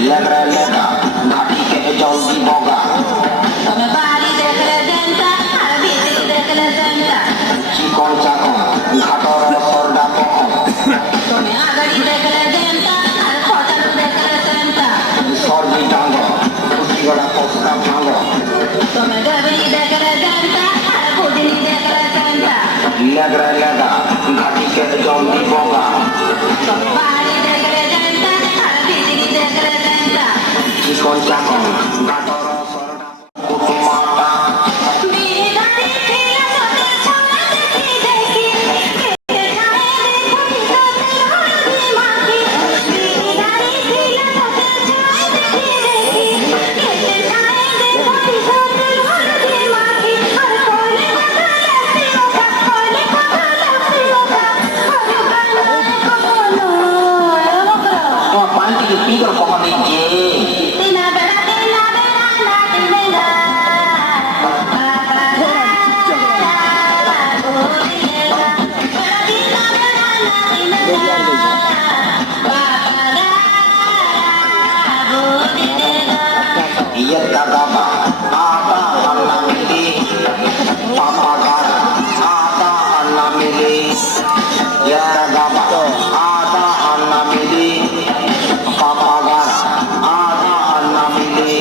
লেগড়া লেগা ঘাটিকে জলদি বগা তুমি বাড়ি দেখলে দেনটা আর ভিতরে দেখলে দেনটা চিকন চাকন ঘাটর সরডা পকন তুমি আগাড়ি দেখলে দেনটা আর ফটানো দেখলে দেনটা সর্দি টাঙ্গ খুশিগড়া পোস্তা ভাঙ তুমি ডবরি দেখলে দেনটা আর ফুটনি দেখলে দেনটা লেগড়া লেগা ঘাটিকে জলদি বগা তুমি বাড়ি দেখলে দেনটা আর ভিতরে দেখলে দেনটা চিকন চাকন ঘাটর সরডা কুটুমাটা বিদারি ছিল তোদের ছায়া দেখি দেখি কেটে যায় দেখি তোদের হলদি মাখি বিদারি ছিল তোদের ছায়া দেখি দেখি কেটে যায় দেখি তোদের হলদি মাখি আর কোলে কথা লাগছি ওটা কোলে কথা লাগছি ওটা আর গানে কোনো ওগরা তোমার পান্তিকে পিগর কখন দিচ্ছে দিনা বেড়া না দিনা iya kagaba ada anak mili papa gar ada anak mili ya kagaba ada anak mili papa gar ada anak mili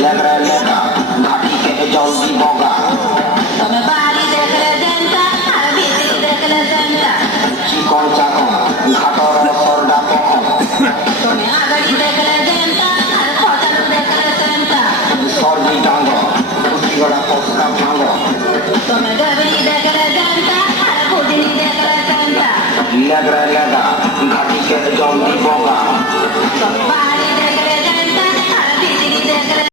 লেগড়া লেগা ঘাটিকে জলদি বগা চিকন চাকন ঘাটর সরডা পকন সর্দি টাঙ্গ খুশিগড়া পোস্তা ভাঙ লেগড়া লেগা ঘাটি